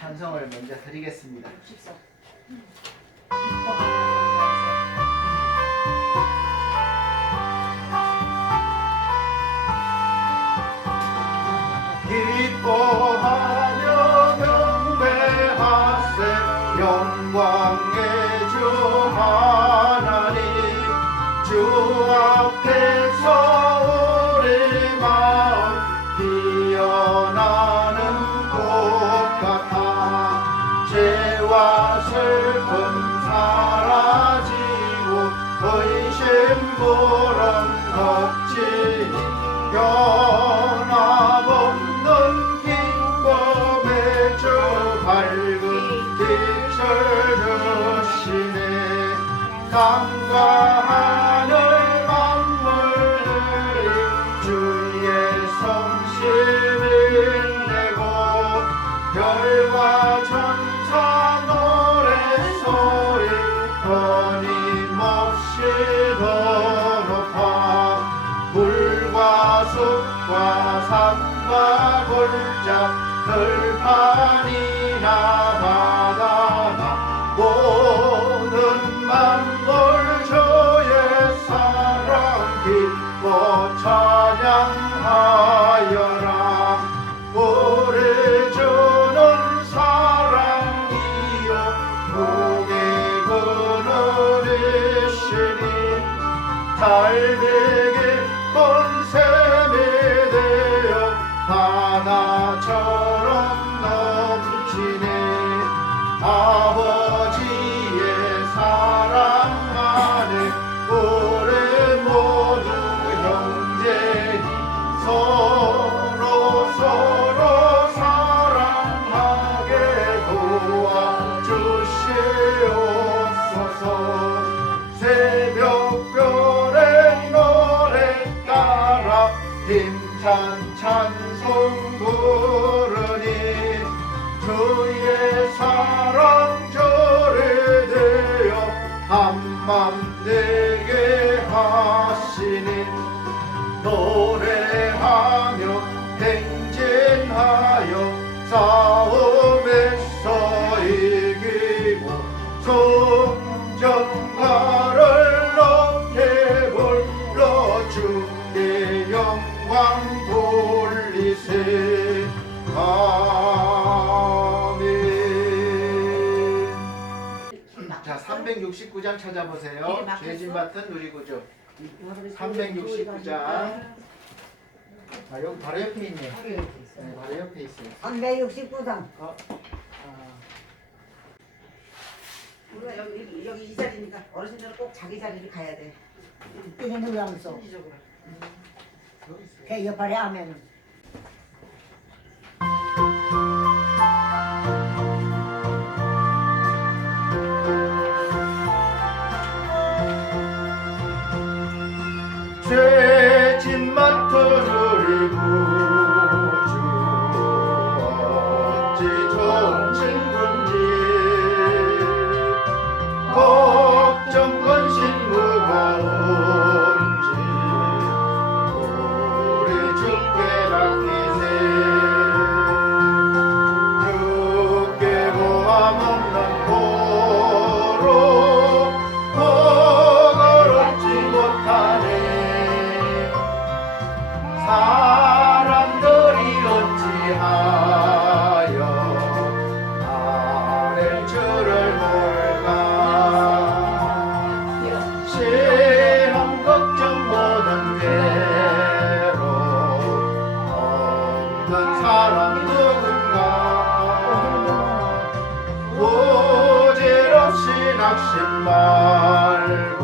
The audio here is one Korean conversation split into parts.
찬송을 먼저 드리겠습니다. 기뻐하며 경배하세 영광의 주 하나님, 주 앞에서 우리 마음 피어나는 꽃 같아 죄와 슬픔 사라지고 의심 불안 덮치니 변함없는 기쁨의 주 밝은 빛을 주시네. 땅과 하늘 만물들이 주의 성심을 내고 별과 천사 노래소리 끊임없이 더 높아 물과 숲과 산과 골짜 들판이나 바다나 모든 만물 주의 사랑 기뻐 찬양하여라. 우리 주는 사랑이요 무게 그늘이시니 달빛 깊은 샘이 되어 바다처럼 넘치네. 아버지의 사랑 안에 우리 모두 형제니 서로 사랑하게 도와주시옵소서. 새벽별의 노래 따라 힘찬 찬송 부르니 주의 사랑 절에되어 한맘 되게 하시니 노래하며 행진하여 싸움에서 이기고 성전가를 높게 불러 주께 영광 돌리세. 아멘. 자, 369장 찾아보세요. 죄진 받은 누리구주 369장. 아, 여기 바로 옆에 있네. 네, 바로 옆에 있어요. 369장. 우리가 여기 이 자리니까 어르신들은 꼭 자기 자리를 가야 돼. 이런 의향서. 심리적으로. 그 옆발에 하면은. 죄진 맡은 우리 구주 어찌 좋은 친구인지 걱정 근심 무거운지 우리 주께 맡기세. 주께 고함 없는 고로 복을 얻지 못하네. 사랑 말고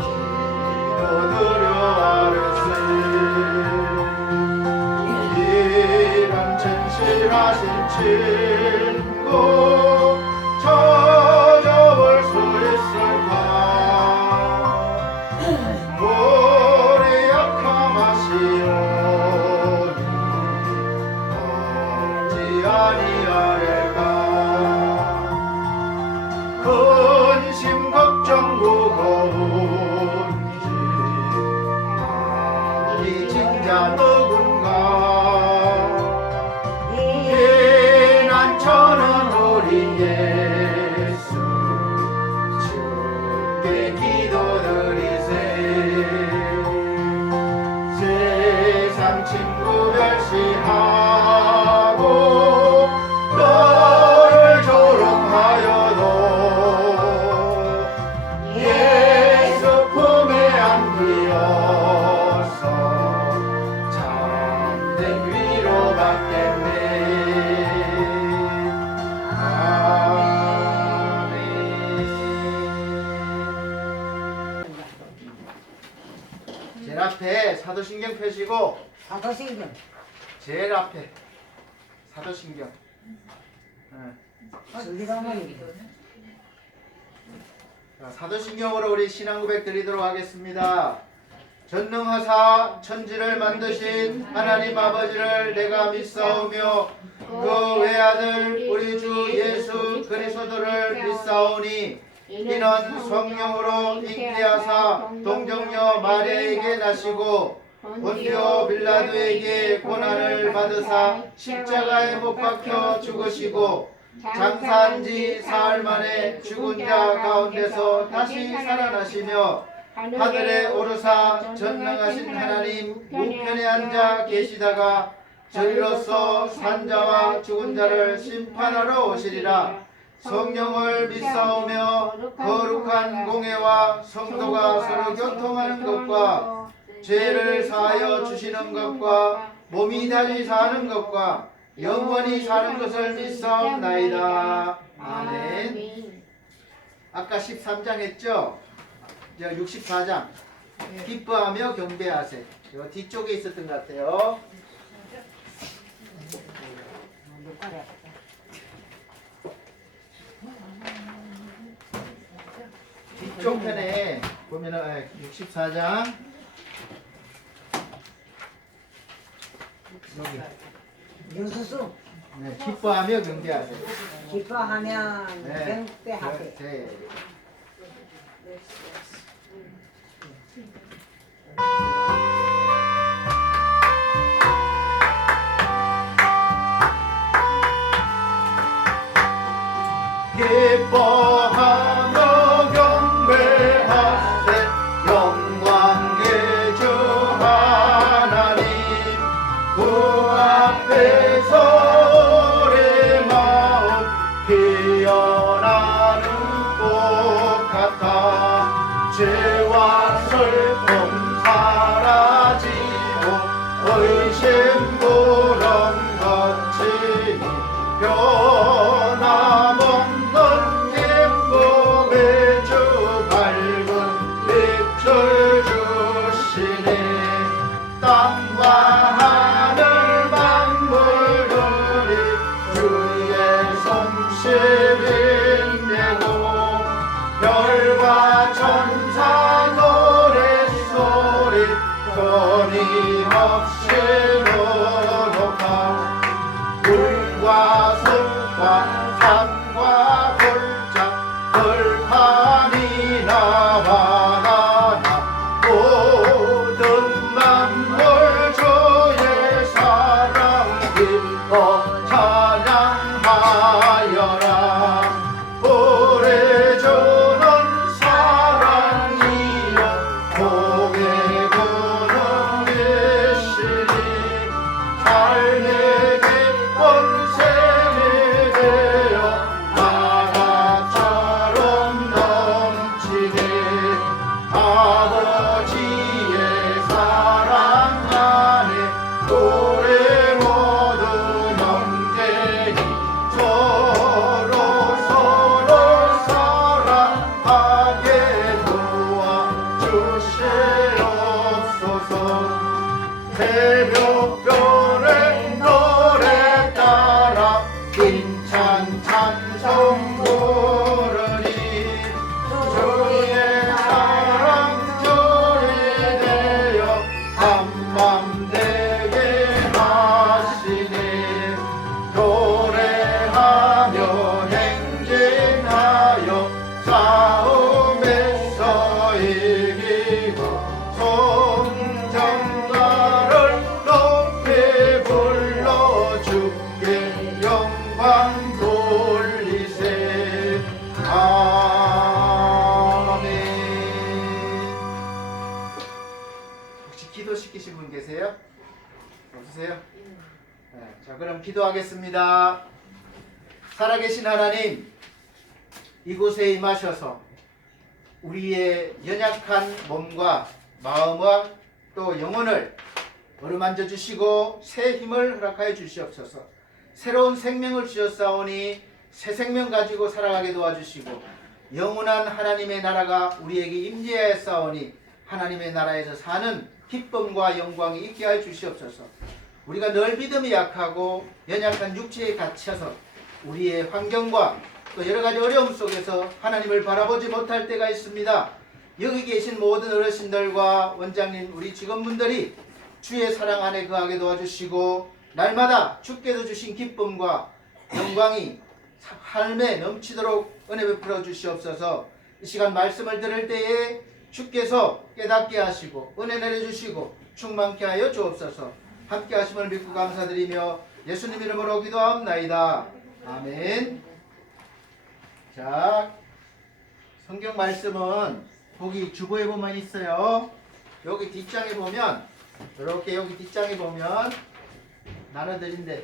기도드려 아뢰세 이런 진실하신 친구 찾아볼 수 있을까 우리 약함하시오니 없지 아니하리까 근심 걱정 무거운지 이 진자 누군가 피난처는 우리 예수 주께 기도드리세 세상 친구 멸시하고 너를 조롱하여도 예수 품에 안기어서 참된 위로받겠네 아멘. 제일 앞에 사도신경 펴시고 사도신경. 제일 앞에 사도신경 슬기로머니. 자, 사도신경으로 우리 신앙 고백 드리도록 하겠습니다. 전능하사 천지를 만드신 하나님 아버지를 내가 믿사오며 그 외아들 우리 주 예수 그리스도를 믿사오니 이는 성령으로 잉태하사 동정녀 마리아에게 나시고 본디오 빌라도에게 고난을 받으사 십자가에 못 박혀 죽으시고 장사한 지 사흘 만에 죽은 자 가운데서 다시 살아나시며 하늘에 오르사 전능하신 하나님 우편에 앉아 계시다가 저리로서 산자와 죽은 자를 심판하러 오시리라. 성령을 믿사오며 거룩한 공회와 성도가 서로 교통하는 것과 죄를 사하여 주시는 것과 몸이 다시 사는 것과 영원히 사는 것을 믿사옵나이다. 아멘. 아까 13장 했죠? 이제 64장 기뻐하며 경배하세. 이 뒤쪽에 있었던 것 같아요. 뒤쪽 편에 보면은 64장 여기 유수수. 네, 기뻐하며 경배하세. 기뻐하면 네. 경배하세. 네. 기뻐하며 경배하세. 영광의 주 하나님 그 앞에서 우리 마음 피어나는 꽃 같아 죄와 슬픔 사라지고 의심 불안 거치니 변함없는 기쁨의 주 밝은 빛을 주시네. 땅과 하늘 만물들이 주의 솜씨를 별과 천사 노랫소리 끊임없이 노력하 물과 숲과 산과 골짜 들판이 나와 가나 모든 만물 주의 사랑 기뻐 찬양하여라. 우리 주는 사랑이요 공의 근원이시라. 새벽별의 노래 따라 힘찬 찬송 부르니 주의 사랑 조리되어 한밤 되게 하시니 노래하며 행진하여 싸움에서 이기고 성전가를 높이 불러 주께 영광 돌리세. 아멘. 혹시 기도시키신 분 계세요? 없으세요? 네, 자, 그럼 기도하겠습니다. 살아계신 하나님, 이곳에 임하셔서 우리의 연약한 몸과 마음과 또 영혼을 어루만져 주시고 새 힘을 허락하여 주시옵소서. 새로운 생명을 주셨사오니 새 생명 가지고 살아가게 도와주시고 영원한 하나님의 나라가 우리에게 임재하였사오니 하나님의 나라에서 사는 기쁨과 영광이 있게 하여 주시옵소서. 우리가 늘 믿음이 약하고 연약한 육체에 갇혀서 우리의 환경과 또 여러가지 어려움 속에서 하나님을 바라보지 못할 때가 있습니다. 여기 계신 모든 어르신들과 원장님, 우리 직원분들이 주의 사랑 안에 거하게 도와주시고 날마다 주께서 주신 기쁨과 영광이 삶에 넘치도록 은혜 베풀어 주시옵소서. 이 시간 말씀을 들을 때에 주께서 깨닫게 하시고 은혜 내려주시고 충만케 하여 주옵소서. 함께 하심을 믿고 감사드리며 예수님 이름으로 기도합나이다. 아멘. 자, 성경 말씀은 거기 주보에 보면 있어요. 여기 뒷장에 보면 이렇게 여기 뒷장에 보면 나눠드린데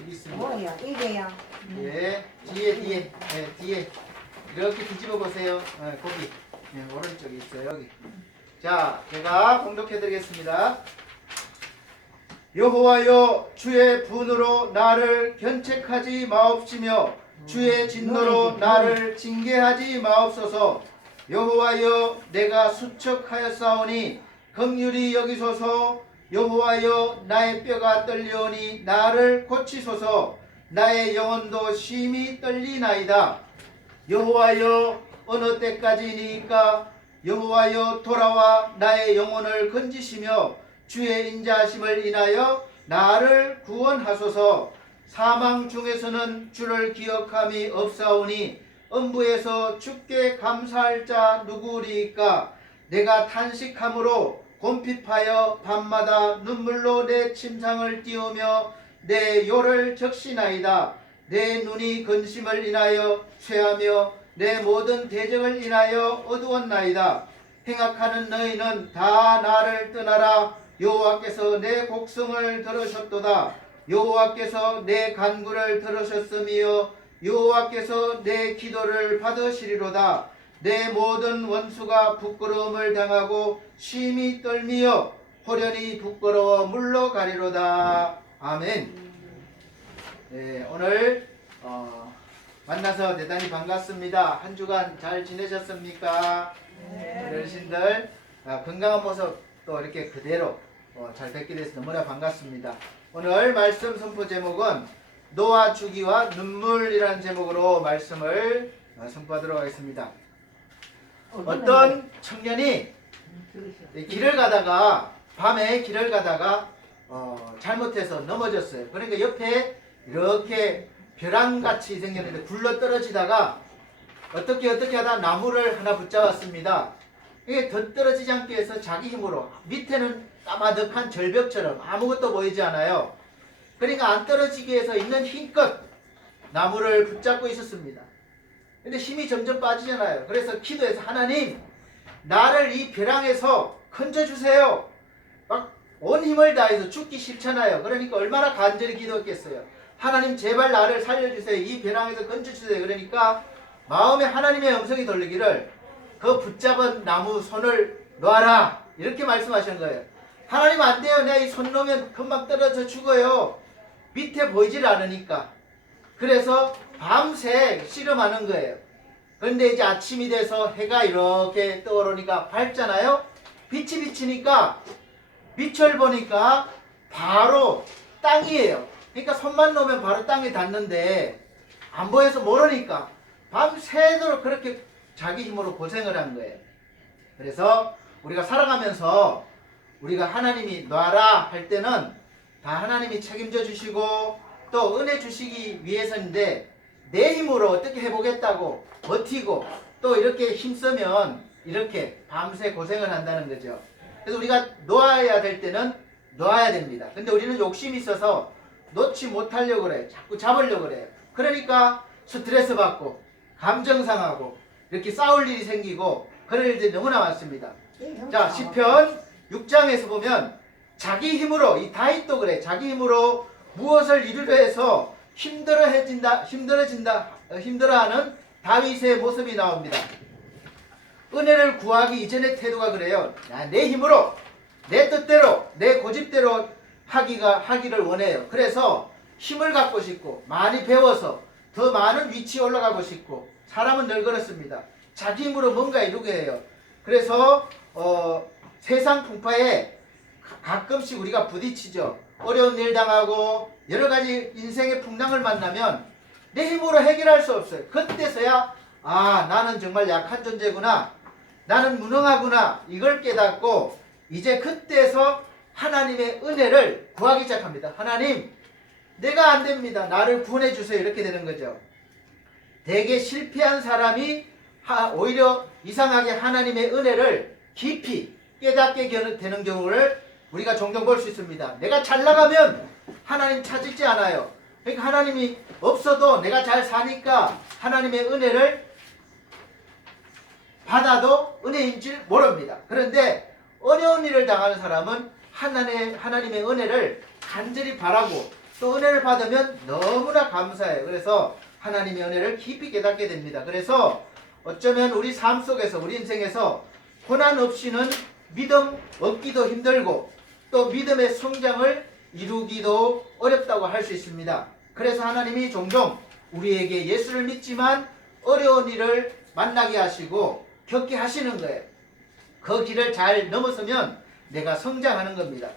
여기 있습니다. 뭐야 이게야. 예, 뒤에 이렇게 뒤집어 보세요. 거기 오른쪽에 있어요. 여기. 자, 제가 공독해드리겠습니다. 여호와여, 주의 분으로 나를 견책하지 마옵시며 주의 진노로 나를 징계하지 마옵소서. 여호와여, 내가 수척하였사오니 긍휼히 여기소서. 여호와여, 나의 뼈가 떨려오니 나를 고치소서. 나의 영혼도 심히 떨리나이다. 여호와여, 어느 때까지이니까? 여호와여, 돌아와 나의 영혼을 건지시며 주의 인자하심을 인하여 나를 구원하소서. 사망 중에서는 주를 기억함이 없사오니 음부에서 주께 감사할 자 누구리이까? 내가 탄식함으로 곰핍하여 밤마다 눈물로 내 침상을 띄우며 내 요를 적시나이다. 내 눈이 근심을 인하여 쇠하며 내 모든 대적을 인하여 어두웠나이다. 행악하는 너희는 다 나를 떠나라. 여호와께서 내 곡성을 들으셨도다. 여호와께서 내 간구를 들으셨으며 여호와께서 내 기도를 받으시리로다. 내 모든 원수가 부끄러움을 당하고 심히 떨미어 호련히 부끄러워 물러가리로다. 아멘. 네, 오늘 만나서 대단히 반갑습니다. 한 주간 잘 지내셨습니까? 네. 어르신들 건강한 모습 또 이렇게 그대로 잘 뵙게 돼서 너무나 반갑습니다. 오늘 말씀 선포 제목은 노아 주기와 눈물이라는 제목으로 말씀을 선포하도록 하겠습니다. 어떤 청년이 길을 가다가 밤에 길을 가다가 잘못해서 넘어졌어요. 그러니까 옆에 이렇게 벼랑같이 생겼는데 굴러 떨어지다가 어떻게 하다 나무를 하나 붙잡았습니다. 이게 더 떨어지지 않게 해서 자기 힘으로 밑에는 까마득한 절벽처럼 아무것도 보이지 않아요. 그러니까 안 떨어지게 해서 있는 힘껏 나무를 붙잡고 있었습니다. 근데 힘이 점점 빠지잖아요. 그래서 기도해서 하나님, 나를 이 벼랑에서 건져주세요. 막 온 힘을 다해서 죽기 싫잖아요. 그러니까 얼마나 간절히 기도했겠어요. 하나님 제발 나를 살려주세요. 이 벼랑에서 건져주세요. 그러니까 마음에 하나님의 음성이 들리기를 그 붙잡은 나무 손을 놔라. 이렇게 말씀하시는 거예요. 하나님 안 돼요. 내가 이 손 놓으면 금방 떨어져 죽어요. 밑에 보이질 않으니까. 그래서 밤새 씨름하는 거예요. 그런데 이제 아침이 돼서 해가 이렇게 떠오르니까 밝잖아요. 빛이 비치니까 빛을 보니까 바로 땅이에요. 그러니까 손만 놓으면 바로 땅에 닿는데 안 보여서 모르니까 밤새도록 그렇게 자기 힘으로 고생을 한 거예요. 그래서 우리가 살아가면서 우리가 하나님이 놔라 할 때는 다 하나님이 책임져 주시고 또 은혜 주시기 위해서인데 내 힘으로 어떻게 해보겠다고 버티고 또 이렇게 힘쓰면 이렇게 밤새 고생을 한다는 거죠. 그래서 우리가 놓아야 될 때는 놓아야 됩니다. 근데 우리는 욕심이 있어서 놓지 못하려고 그래요. 자꾸 잡으려고 그래요. 그러니까 스트레스 받고 감정 상하고 이렇게 싸울 일이 생기고 그럴 일들이 너무나 많습니다. 자, 시편 6장에서 보면 자기 힘으로, 이 다윗도 그래, 자기 힘으로 무엇을 이루려 해서 힘들어하는 다윗의 모습이 나옵니다. 은혜를 구하기 이전의 태도가 그래요. 내 힘으로, 내 뜻대로, 내 고집대로 하기를 원해요. 그래서 힘을 갖고 싶고 많이 배워서 더 많은 위치에 올라가고 싶고 사람은 늘 그렇습니다. 자기 힘으로 뭔가 이루게 해요. 그래서 세상 풍파에 가끔씩 우리가 부딪히죠. 어려운 일 당하고 여러 가지 인생의 풍랑을 만나면 내 힘으로 해결할 수 없어요. 그때서야 나는 정말 약한 존재구나. 나는 무능하구나. 이걸 깨닫고 이제 그때서 하나님의 은혜를 구하기 시작합니다. 하나님, 내가 안 됩니다. 나를 구원해 주세요. 이렇게 되는 거죠. 되게 실패한 사람이 오히려 이상하게 하나님의 은혜를 깊이 깨닫게 되는 경우를 우리가 종종 볼 수 있습니다. 내가 잘 나가면 하나님 찾지 않아요. 그러니까 하나님이 없어도 내가 잘 사니까 하나님의 은혜를 받아도 은혜인 줄 모릅니다. 그런데 어려운 일을 당하는 사람은 하나님의 은혜를 간절히 바라고 또 은혜를 받으면 너무나 감사해요. 그래서 하나님의 은혜를 깊이 깨닫게 됩니다. 그래서 어쩌면 우리 삶 속에서 우리 인생에서 고난 없이는 믿음 얻기도 힘들고 또 믿음의 성장을 이루기도 어렵다고 할 수 있습니다. 그래서 하나님이 종종 우리에게 예수를 믿지만 어려운 일을 만나게 하시고 겪게 하시는 거예요. 그 길을 잘 넘어서면 내가 성장하는 겁니다.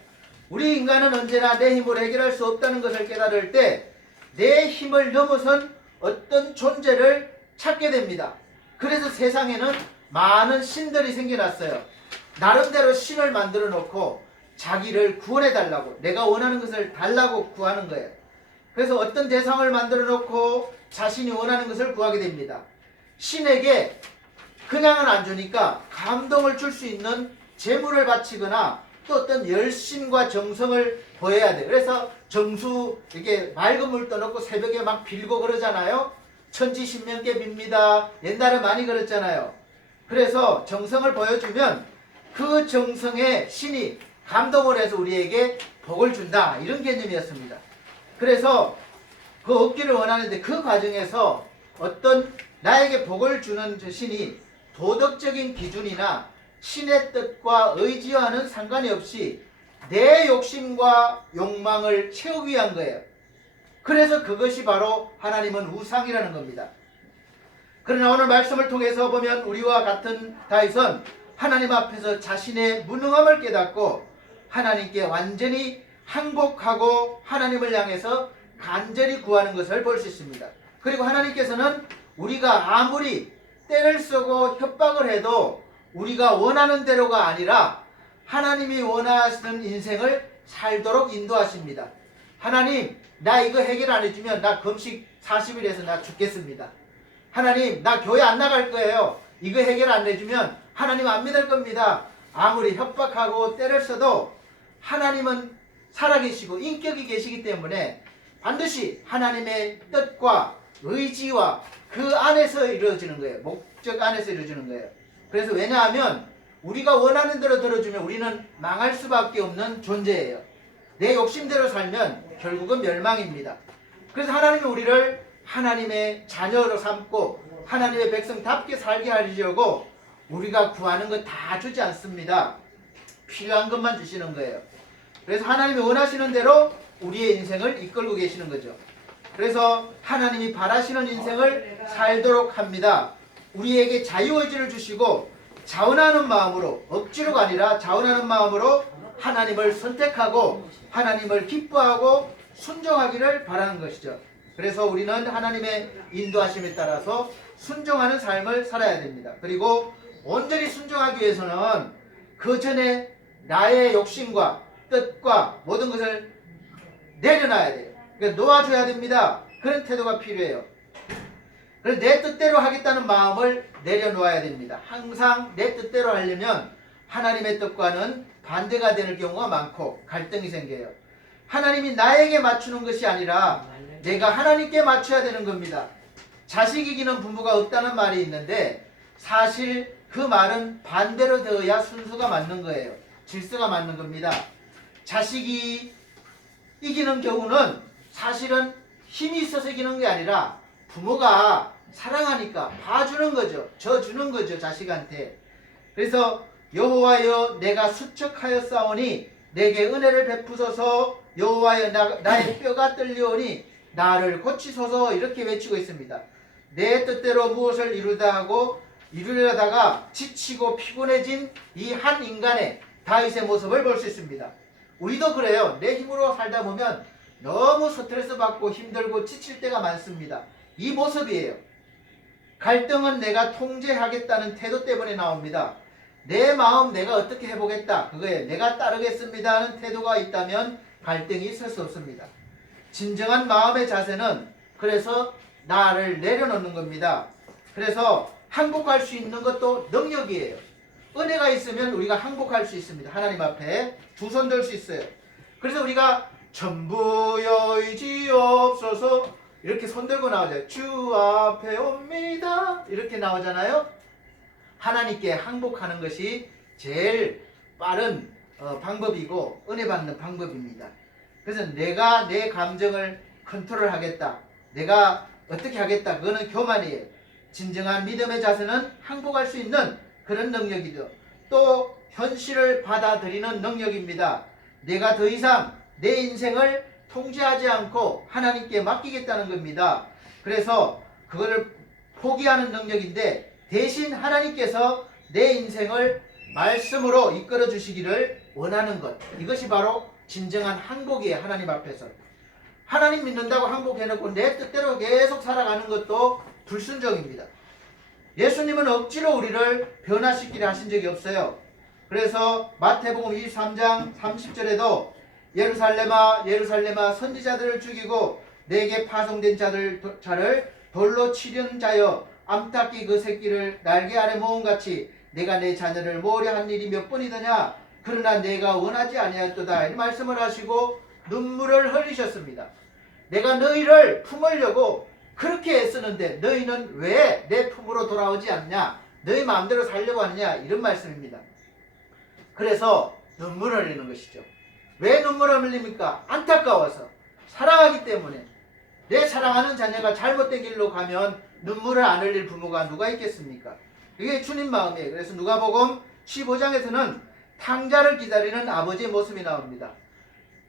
우리 인간은 언제나 내 힘으로 해결할 수 없다는 것을 깨달을 때 내 힘을 넘어선 어떤 존재를 찾게 됩니다. 그래서 세상에는 많은 신들이 생겨났어요. 나름대로 신을 만들어 놓고 자기를 구원해 달라고, 내가 원하는 것을 달라고 구하는 거예요. 그래서 어떤 대상을 만들어 놓고 자신이 원하는 것을 구하게 됩니다. 신에게 그냥은 안 주니까 감동을 줄 수 있는 재물을 바치거나 또 어떤 열심과 정성을 보여야 돼. 그래서 정수 이렇게 맑은 물 떠놓고 새벽에 막 빌고 그러잖아요. 천지신명께 빕니다. 옛날에 많이 그랬잖아요. 그래서 정성을 보여주면 그 정성에 신이 감동을 해서 우리에게 복을 준다. 이런 개념이었습니다. 그래서 그 얻기를 원하는데 그 과정에서 어떤 나에게 복을 주는 저 신이 도덕적인 기준이나 신의 뜻과 의지와는 상관이 없이 내 욕심과 욕망을 채우기 위한 거예요. 그래서 그것이 바로 하나님은 우상이라는 겁니다. 그러나 오늘 말씀을 통해서 보면 우리와 같은 다윗은 하나님 앞에서 자신의 무능함을 깨닫고 하나님께 완전히 항복하고 하나님을 향해서 간절히 구하는 것을 볼 수 있습니다. 그리고 하나님께서는 우리가 아무리 때를 쓰고 협박을 해도 우리가 원하는 대로가 아니라 하나님이 원하시는 인생을 살도록 인도하십니다. 하나님, 나 이거 해결 안 해주면 나 금식 40일 해서 나 죽겠습니다. 하나님, 나 교회 안 나갈 거예요. 이거 해결 안 해주면 하나님 안 믿을 겁니다. 아무리 협박하고 때를 써도 하나님은 살아계시고 인격이 계시기 때문에 반드시 하나님의 뜻과 의지와 그 안에서 이루어지는 거예요. 목적 안에서 이루어지는 거예요. 그래서 왜냐하면 우리가 원하는 대로 들어주면 우리는 망할 수밖에 없는 존재예요. 내 욕심대로 살면 결국은 멸망입니다. 그래서 하나님은 우리를 하나님의 자녀로 삼고 하나님의 백성답게 살게 하려고 우리가 구하는 것 다 주지 않습니다. 필요한 것만 주시는 거예요. 그래서 하나님이 원하시는 대로 우리의 인생을 이끌고 계시는 거죠. 그래서 하나님이 바라시는 인생을 살도록 합니다. 우리에게 자유의지를 주시고 자원하는 마음으로, 억지로가 아니라 자원하는 마음으로 하나님을 선택하고 하나님을 기뻐하고 순종하기를 바라는 것이죠. 그래서 우리는 하나님의 인도하심에 따라서 순종하는 삶을 살아야 됩니다. 그리고 온전히 순종하기 위해서는 그 전에 나의 욕심과 뜻과 모든 것을 내려놔야 돼요. 그러니까 놓아줘야 됩니다. 그런 태도가 필요해요. 그래서 내 뜻대로 하겠다는 마음을 내려놓아야 됩니다. 항상 내 뜻대로 하려면 하나님의 뜻과는 반대가 되는 경우가 많고 갈등이 생겨요. 하나님이 나에게 맞추는 것이 아니라 내가 하나님께 맞춰야 되는 겁니다. 자식 이기는 부모가 없다는 말이 있는데 사실 그 말은 반대로 되어야 순수가 맞는 거예요. 질서가 맞는 겁니다. 자식이 이기는 경우는 사실은 힘이 있어서 이기는 게 아니라 부모가 사랑하니까 봐주는 거죠. 져주는 거죠. 자식한테. 그래서 여호와여 내가 수척하여 싸우니 내게 은혜를 베푸소서. 여호와여 나의 뼈가 떨려오니 나를 고치소서. 이렇게 외치고 있습니다. 내 뜻대로 무엇을 이루려다가 지치고 피곤해진 이 한 인간의 다윗의 모습을 볼 수 있습니다. 우리도 그래요. 내 힘으로 살다 보면 너무 스트레스 받고 힘들고 지칠 때가 많습니다. 이 모습이에요. 갈등은 내가 통제하겠다는 태도 때문에 나옵니다. 내 마음 내가 어떻게 해보겠다 그거예요. 내가 따르겠습니다 하는 태도가 있다면 갈등이 있을 수 없습니다. 진정한 마음의 자세는 그래서 나를 내려놓는 겁니다. 그래서 항복할 수 있는 것도 능력이에요. 은혜가 있으면 우리가 항복할 수 있습니다. 하나님 앞에 두 손 들 수 있어요. 그래서 우리가 전부여 의지옵소서 이렇게 손 들고 나오죠. 주 앞에 옵니다 이렇게 나오잖아요. 하나님께 항복하는 것이 제일 빠른 방법이고 은혜 받는 방법입니다. 그래서 내가 내 감정을 컨트롤하겠다, 내가 어떻게 하겠다, 그거는 교만이에요. 진정한 믿음의 자세는 항복할 수 있는 그런 능력이죠. 또 현실을 받아들이는 능력입니다. 내가 더 이상 내 인생을 통제하지 않고 하나님께 맡기겠다는 겁니다. 그래서 그거를 포기하는 능력인데 대신 하나님께서 내 인생을 말씀으로 이끌어 주시기를 원하는 것, 이것이 바로 진정한 항복이에요. 하나님 앞에서 하나님 믿는다고 항복해놓고 내 뜻대로 계속 살아가는 것도 불순종입니다. 예수님은 억지로 우리를 변화시키려 하신 적이 없어요. 그래서 마태복음 23장 30절에도 예루살렘아 예루살렘아 선지자들을 죽이고 내게 파송된 자를 돌로 치려는 자여 암탉기 그 새끼를 날개 아래 모음같이 내가 내 자녀를 모으려 한 일이 몇 번이더냐. 그러나 내가 원하지 아니하였도다. 이 말씀을 하시고 눈물을 흘리셨습니다. 내가 너희를 품으려고 그렇게 애쓰는데 너희는 왜 내 품으로 돌아오지 않냐, 너희 마음대로 살려고 하느냐, 이런 말씀입니다. 그래서 눈물을 흘리는 것이죠. 왜 눈물을 흘립니까? 안타까워서, 사랑하기 때문에. 내 사랑하는 자녀가 잘못된 길로 가면 눈물을 안 흘릴 부모가 누가 있겠습니까? 이게 주님 마음이에요. 그래서 누가복음 15장에서는 탕자를 기다리는 아버지의 모습이 나옵니다.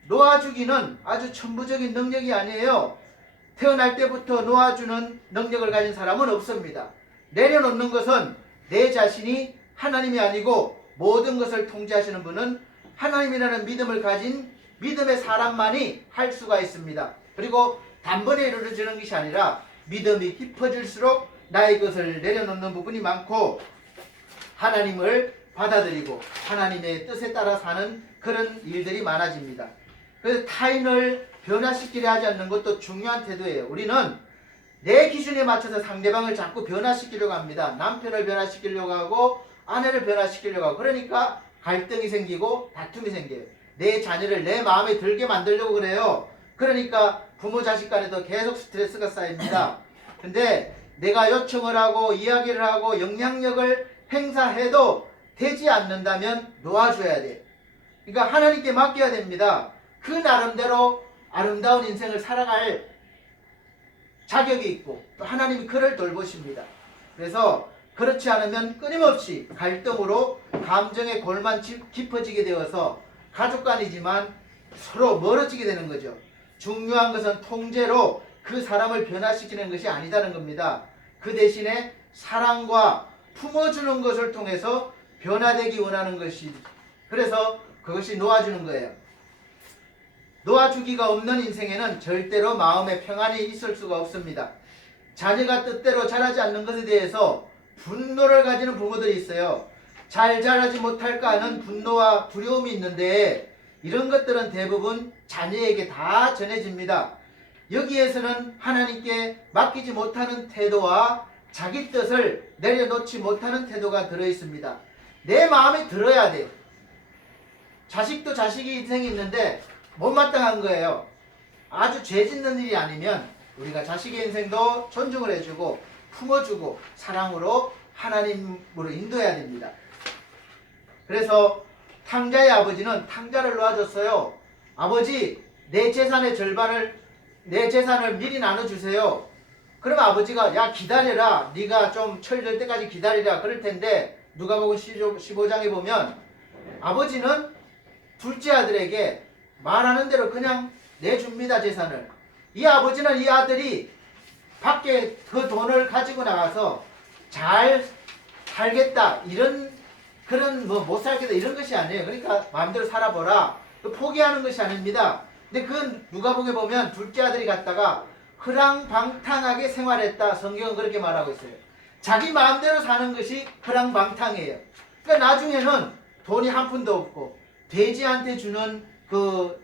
놓아주기는 아주 천부적인 능력이 아니에요. 태어날 때부터 놓아주는 능력을 가진 사람은 없습니다. 내려놓는 것은 내 자신이 하나님이 아니고 모든 것을 통제하시는 분은 하나님이라는 믿음을 가진 믿음의 사람만이 할 수가 있습니다. 그리고 단번에 이루어지는 것이 아니라 믿음이 깊어질수록 나의 것을 내려놓는 부분이 많고 하나님을 받아들이고 하나님의 뜻에 따라 사는 그런 일들이 많아집니다. 그래서 타인을 변화시키려 하지 않는 것도 중요한 태도예요. 우리는 내 기준에 맞춰서 상대방을 자꾸 변화시키려고 합니다. 남편을 변화시키려고 하고 아내를 변화시키려고 하고, 그러니까 갈등이 생기고 다툼이 생겨요. 내 자녀를 내 마음에 들게 만들려고 그래요. 그러니까 부모 자식 간에도 계속 스트레스가 쌓입니다. 근데 내가 요청을 하고 이야기를 하고 영향력을 행사해도 되지 않는다면 놓아줘야 돼요. 그러니까 하나님께 맡겨야 됩니다. 그 나름대로 아름다운 인생을 살아갈 자격이 있고 또 하나님이 그를 돌보십니다. 그래서 그렇지 않으면 끊임없이 갈등으로 감정의 골만 깊어지게 되어서 가족 간이지만 서로 멀어지게 되는 거죠. 중요한 것은 통제로 그 사람을 변화시키는 것이 아니다는 겁니다. 그 대신에 사랑과 품어주는 것을 통해서 변화되기 원하는 것이, 그래서 그것이 놓아주는 거예요. 놓아주기가 없는 인생에는 절대로 마음의 평안이 있을 수가 없습니다. 자녀가 뜻대로 자라지 않는 것에 대해서 분노를 가지는 부모들이 있어요. 잘 자라지 못할까 하는 분노와 두려움이 있는데 이런 것들은 대부분 자녀에게 다 전해집니다. 여기에서는 하나님께 맡기지 못하는 태도와 자기 뜻을 내려놓지 못하는 태도가 들어있습니다. 내 마음에 들어야 돼요. 자식도 자식이 인생이 있는데 못마땅한 거예요. 아주 죄 짓는 일이 아니면 우리가 자식의 인생도 존중을 해주고 품어주고 사랑으로 하나님으로 인도해야 됩니다. 그래서 탕자의 아버지는 탕자를 놓아줬어요. 아버지, 내 재산의 절반을, 내 재산을 미리 나눠주세요. 그러면 아버지가 야 기다려라, 네가 좀 철들 때까지 기다리라 그럴 텐데 누가복음 15장에 보면 아버지는 둘째 아들에게 말하는 대로 그냥 내줍니다. 재산을. 이 아버지는 이 아들이 밖에 그 돈을 가지고 나가서 잘 살겠다 이런 그런 뭐 못 살겠다 이런 것이 아니에요. 그러니까 마음대로 살아보라 포기하는 것이 아닙니다. 근데 그 누가복음에 보면 둘째 아들이 갔다가 허랑방탕하게 생활했다. 성경은 그렇게 말하고 있어요. 자기 마음대로 사는 것이 허랑방탕이에요. 그러니까 나중에는 돈이 한 푼도 없고 돼지한테 주는 그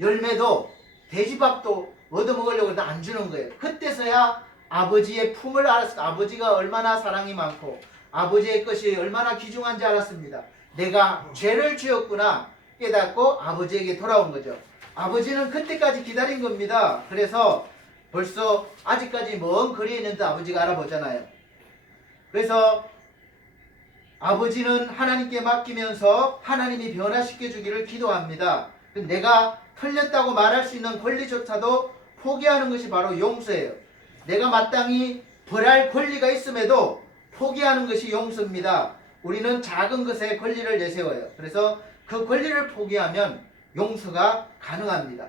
열매도 돼지밥도 얻어먹으려고 해도 안 주는 거예요. 그때서야 아버지의 품을 알았어. 아버지가 얼마나 사랑이 많고 아버지의 것이 얼마나 귀중한지 알았습니다. 내가 죄를 지었구나 깨닫고 아버지에게 돌아온 거죠. 아버지는 그때까지 기다린 겁니다. 그래서 벌써 아직까지 먼 거리에 있는데 아버지가 알아보잖아요. 그래서 아버지는 하나님께 맡기면서 하나님이 변화시켜 주기를 기도합니다. 내가 틀렸다고 말할 수 있는 권리조차도 포기하는 것이 바로 용서예요. 내가 마땅히 벌할 권리가 있음에도 포기하는 것이 용서입니다. 우리는 작은 것에 권리를 내세워요. 그래서 그 권리를 포기하면 용서가 가능합니다.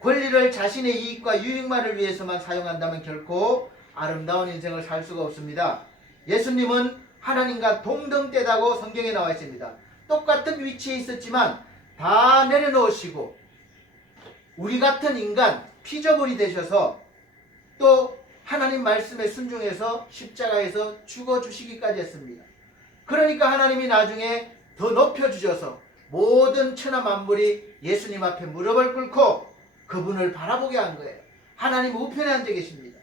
권리를 자신의 이익과 유익만을 위해서만 사용한다면 결코 아름다운 인생을 살 수가 없습니다. 예수님은 하나님과 동등되다고 성경에 나와 있습니다. 똑같은 위치에 있었지만 다 내려놓으시고 우리 같은 인간 피조물이 되셔서 또 하나님 말씀에 순종해서 십자가에서 죽어주시기까지 했습니다. 그러니까 하나님이 나중에 더 높여주셔서 모든 천하 만물이 예수님 앞에 무릎을 꿇고 그분을 바라보게 한 거예요. 하나님 우편에 앉아 계십니다.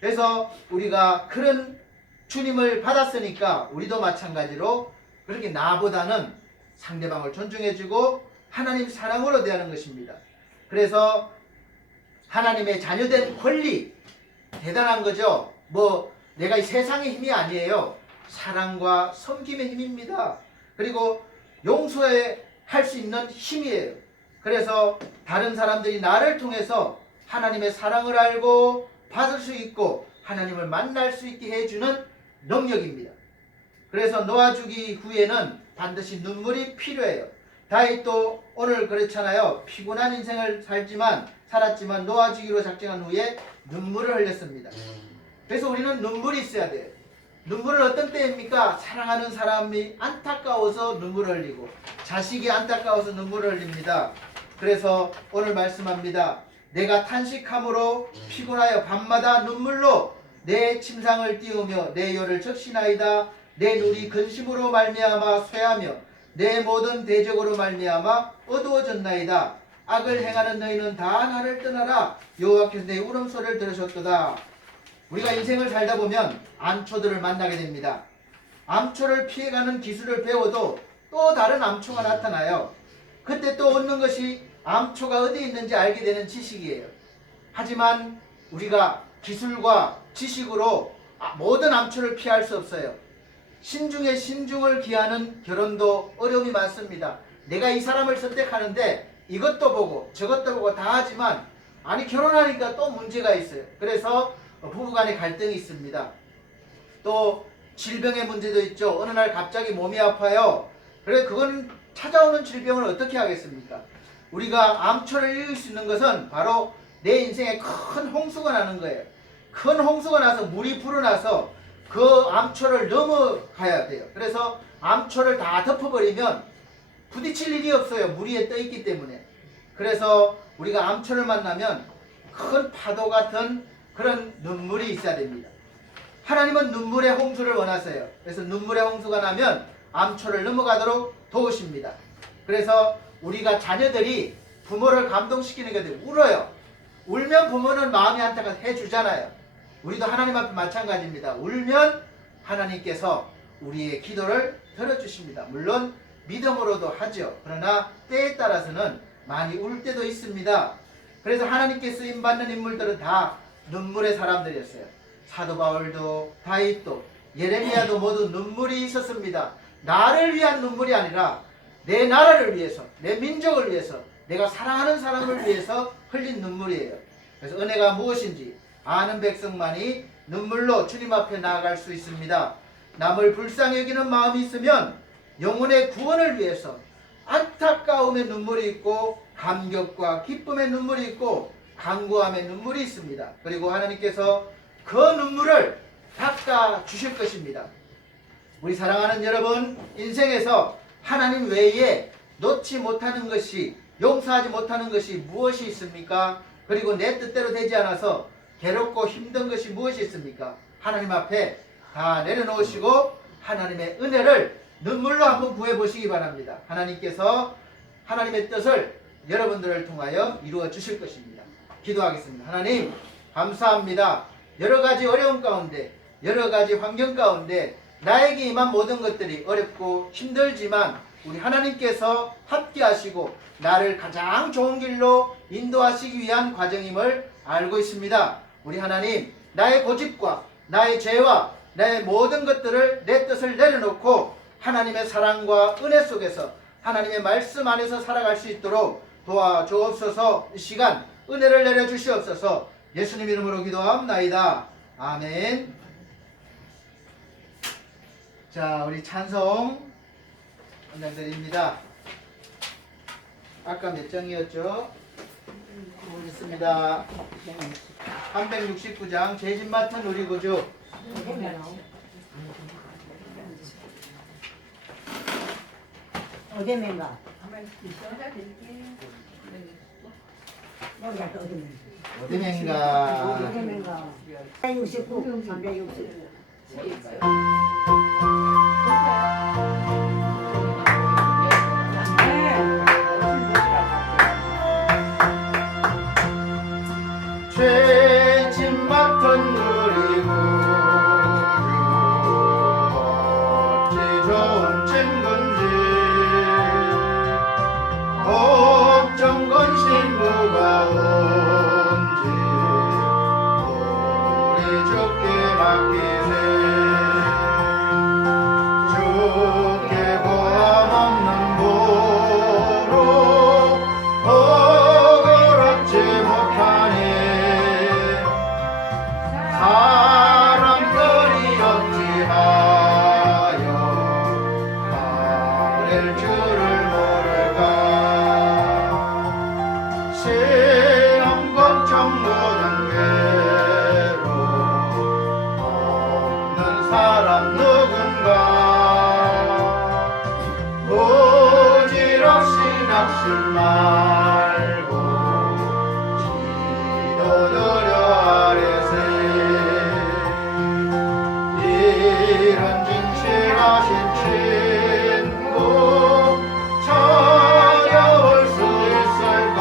그래서 우리가 그런 주님을 받았으니까 우리도 마찬가지로 그렇게 나보다는 상대방을 존중해주고 하나님 사랑으로 대하는 것입니다. 그래서 하나님의 자녀된 권리 대단한 거죠. 뭐 내가 이 세상의 힘이 아니에요. 사랑과 섬김의 힘입니다. 그리고 용서에 할 수 있는 힘이에요. 그래서 다른 사람들이 나를 통해서 하나님의 사랑을 알고 받을 수 있고 하나님을 만날 수 있게 해주는 능력입니다. 그래서 놓아주기 후에는 반드시 눈물이 필요해요. 다윗도 오늘 그렇잖아요. 피곤한 인생을 살았지만 놓아주기로 작정한 후에 눈물을 흘렸습니다. 그래서 우리는 눈물이 있어야 돼요. 눈물은 어떤 때입니까? 사랑하는 사람이 안타까워서 눈물을 흘리고 자식이 안타까워서 눈물을 흘립니다. 그래서 오늘 말씀합니다. 내가 탄식함으로 피곤하여 밤마다 눈물로 내 침상을 띄우며 내 혀를 적시나이다. 내 눈이 근심으로 말미암아 쇠하며 내 모든 대적으로 말미암아 어두워졌나이다. 악을 행하는 너희는 다 나를 떠나라. 여호와께서 내 울음소리를 들으셨도다. 우리가 인생을 살다 보면 암초들을 만나게 됩니다. 암초를 피해가는 기술을 배워도 또 다른 암초가 나타나요. 그때 또 얻는 것이 암초가 어디 있는지 알게 되는 지식이에요. 하지만 우리가 기술과 지식으로 모든 암초를 피할 수 없어요. 신중에 신중을 기하는 결혼도 어려움이 많습니다. 내가 이 사람을 선택하는데 이것도 보고 저것도 보고 다 하지만 아니 결혼하니까 또 문제가 있어요. 그래서 부부간에 갈등이 있습니다. 또 질병의 문제도 있죠. 어느 날 갑자기 몸이 아파요. 그래 그건 찾아오는 질병을 어떻게 하겠습니까? 우리가 암초를 이길 수 있는 것은 바로 내 인생에 큰 홍수가 나는 거예요. 큰 홍수가 나서 물이 불어나서 그 암초를 넘어가야 돼요. 그래서 암초를 다 덮어버리면 부딪힐 일이 없어요. 물 위에 떠 있기 때문에. 그래서 우리가 암초를 만나면 큰 파도 같은 그런 눈물이 있어야 됩니다. 하나님은 눈물의 홍수를 원하세요. 그래서 눈물의 홍수가 나면 암초를 넘어가도록 도우십니다. 그래서 우리가 자녀들이 부모를 감동시키는 게 울어요. 울면 부모는 마음이 한타가 해주잖아요. 우리도 하나님 앞에 마찬가지입니다. 울면 하나님께서 우리의 기도를 들어주십니다. 물론 믿음으로도 하죠. 그러나 때에 따라서는 많이 울 때도 있습니다. 그래서 하나님께 쓰임받는 인물들은 다 눈물의 사람들이었어요. 사도 바울도 다윗도 예레미야도 모두 눈물이 있었습니다. 나를 위한 눈물이 아니라 내 나라를 위해서, 내 민족을 위해서, 내가 사랑하는 사람을 위해서 흘린 눈물이에요. 그래서 은혜가 무엇인지 아는 백성만이 눈물로 주님 앞에 나아갈 수 있습니다. 남을 불쌍히 여기는 마음이 있으면 영혼의 구원을 위해서 안타까움의 눈물이 있고 감격과 기쁨의 눈물이 있고 간구함의 눈물이 있습니다. 그리고 하나님께서 그 눈물을 닦아 주실 것입니다. 우리 사랑하는 여러분, 인생에서 하나님 외에 놓지 못하는 것이, 용서하지 못하는 것이 무엇이 있습니까? 그리고 내 뜻대로 되지 않아서 괴롭고 힘든 것이 무엇이 있습니까? 하나님 앞에 다 내려놓으시고 하나님의 은혜를 눈물로 한번 구해보시기 바랍니다. 하나님께서 하나님의 뜻을 여러분들을 통하여 이루어 주실 것입니다. 기도하겠습니다. 하나님 감사합니다. 여러 가지 어려움 가운데, 여러 가지 환경 가운데 나에게 임한 모든 것들이 어렵고 힘들지만 우리 하나님께서 함께 하시고 나를 가장 좋은 길로 인도하시기 위한 과정임을 알고 있습니다. 우리 하나님, 나의 고집과 나의 죄와 나의 모든 것들을, 내 뜻을 내려놓고 하나님의 사랑과 은혜 속에서 하나님의 말씀 안에서 살아갈 수 있도록 도와주옵소서. 이 시간 은혜를 내려주시옵소서. 예수님 이름으로 기도합나이다. 아멘. 자, 우리 찬송 원장드립니다. 아까 몇 장이었죠? 보겠습니다. 369장 죄짓 맡은 우리 구주. 어디면가? 여기가 또 어디면가? 어디면가? 369, 369. 죄짓 맡은 우리 구주 어찌 좋은 친구인지 걱정 근심 무거운지 우리 주께 맡기세. 주께 고함 없는 보로 복을 얻지 못하니 사람들이 어찌하여 아랠 줄을 모를까. 시험 걱정 모든 괴로움 없는 사람 누군가. 부질없이 낙심 말고 기도드려 아뢰세. 이런 진실하신 친구 찾아올 수 있을까.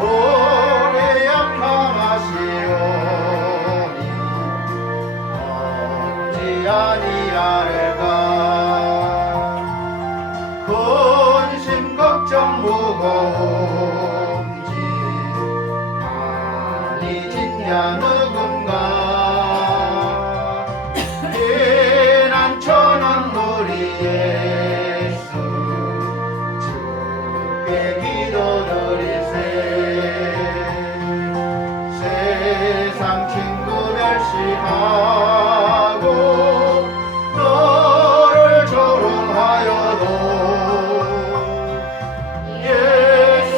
오래 약함하시오니 어찌 아니하를까. 근심 걱정 무거움지 많이 짓냐 누군가. 비난처는 우리 예수 주께 기도드리세. 세상 친구 멸시하고 너를 조롱하여도 예수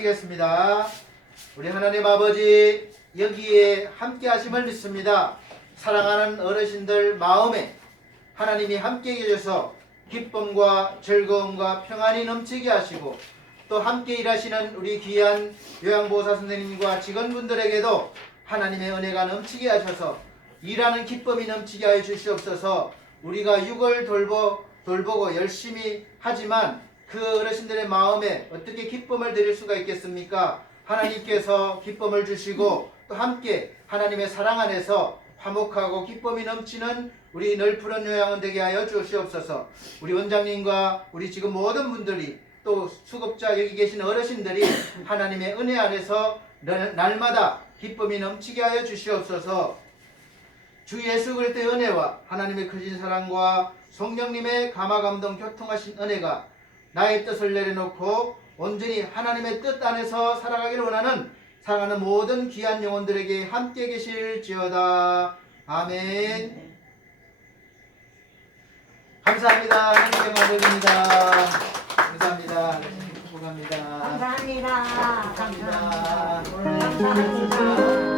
마치겠습니다. 우리 하나님 아버지 여기에 함께 하심을 믿습니다. 사랑하는 어르신들 마음에 하나님이 함께 계셔서 기쁨과 즐거움과 평안이 넘치게 하시고 또 함께 일하시는 우리 귀한 요양보호사 선생님과 직원분들에게도 하나님의 은혜가 넘치게 하셔서 일하는 기쁨이 넘치게 하여 주시옵소서. 우리가 육을 돌보고 열심히 하지만 그 어르신들의 마음에 어떻게 기쁨을 드릴 수가 있겠습니까? 하나님께서 기쁨을 주시고 또 함께 하나님의 사랑 안에서 화목하고 기쁨이 넘치는 우리 널푸른 요양원 되게 하여 주시옵소서. 우리 원장님과 우리 지금 모든 분들이 또 수급자 여기 계신 어르신들이 하나님의 은혜 안에서 날마다 기쁨이 넘치게 하여 주시옵소서. 주 예수 그리스도의 은혜와 하나님의 크신 사랑과 성령님의 감화감동 교통하신 은혜가 나의 뜻을 내려놓고 온전히 하나님의 뜻 안에서 살아가기를 원하는 사랑하는 모든 귀한 영혼들에게 함께 계실지어다. 아멘. 감사합니다. 하나님께 감사드립니다. 감사합니다. 축복합니다. 감사합니다. 감사합니다. 감사합니다.